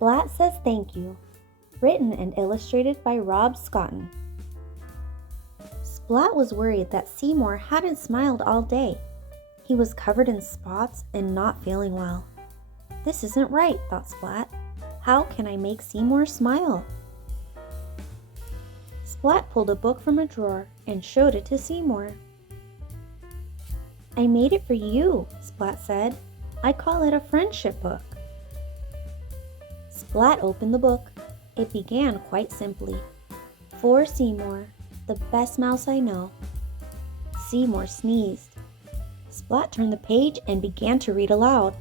Splat Says Thank You, written and illustrated by Rob Scotton. Splat was worried that Seymour hadn't smiled all day. He was covered in spots and not feeling well. This isn't right, thought Splat. How can I make Seymour smile? Splat pulled a book from a drawer and showed it to Seymour. I made it for you, Splat said. I call it a friendship book. Splat opened the book. It began quite simply. For Seymour, the best mouse I know. Seymour sneezed. Splat turned the page and began to read aloud.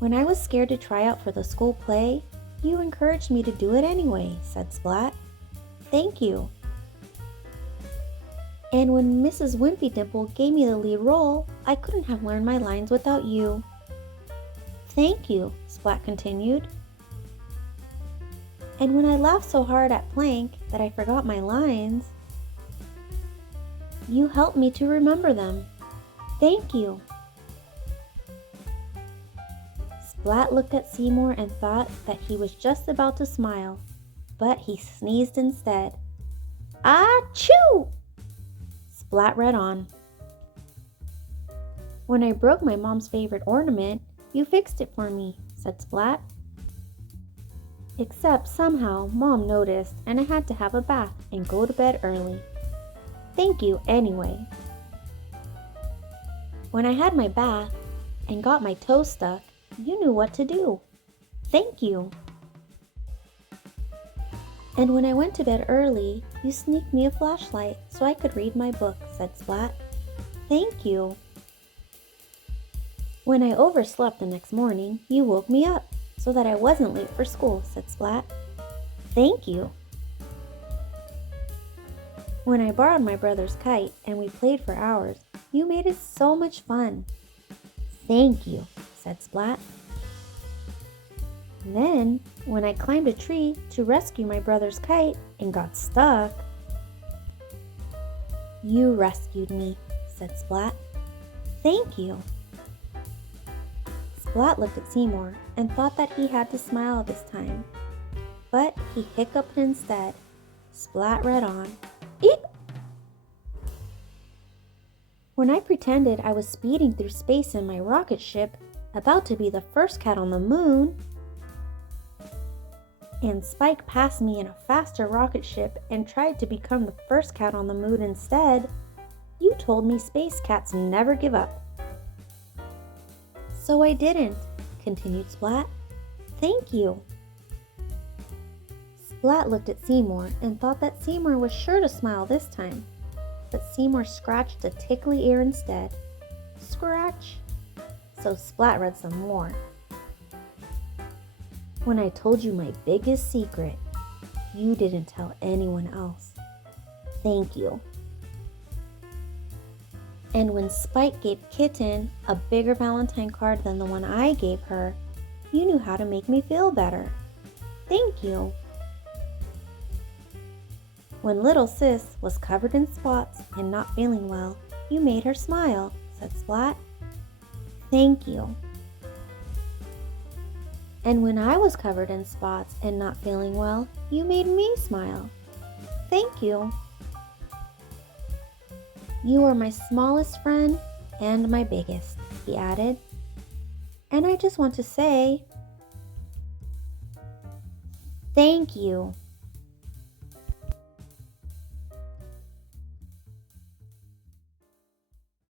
When I was scared to try out for the school play, you encouraged me to do it anyway, said Splat. Thank you. And when Mrs. Wimpy Dimple gave me the lead role, I couldn't have learned my lines without you. Thank you, Splat continued. And when I laughed so hard at Plank that I forgot my lines, you helped me to remember them. Thank you. Splat looked at Seymour and thought that he was just about to smile, but he sneezed instead. Achoo! Splat read on. When I broke my mom's favorite ornament, you fixed it for me, said Splat. Except somehow Mom noticed and I had to have a bath and go to bed early. Thank you anyway. When I had my bath and got my toes stuck, you knew what to do. Thank you. And when I went to bed early, you sneaked me a flashlight so I could read my book, said Splat. Thank you. When I overslept the next morning, you woke me up so that I wasn't late for school, said Splat. Thank you. When I borrowed my brother's kite and we played for hours, you made it so much fun. Thank you, said Splat. Then, when I climbed a tree to rescue my brother's kite and got stuck, you rescued me, said Splat. Thank you. Splat looked at Seymour and thought that he had to smile this time, but he hiccuped instead. Splat read on. Eep! When I pretended I was speeding through space in my rocket ship, about to be the first cat on the moon, and Spike passed me in a faster rocket ship and tried to become the first cat on the moon instead, you told me space cats never give up. So I didn't, continued Splat. Thank you. Splat looked at Seymour and thought that Seymour was sure to smile this time, but Seymour scratched a tickly ear instead. Scratch. So Splat read some more. When I told you my biggest secret, you didn't tell anyone else. Thank you. And when Spike gave Kitten a bigger Valentine card than the one I gave her, you knew how to make me feel better. Thank you. When little Sis was covered in spots and not feeling well, you made her smile, said Splat. Thank you. And when I was covered in spots and not feeling well, you made me smile. Thank you. You are my smallest friend and my biggest, he added. And I just want to say, thank you.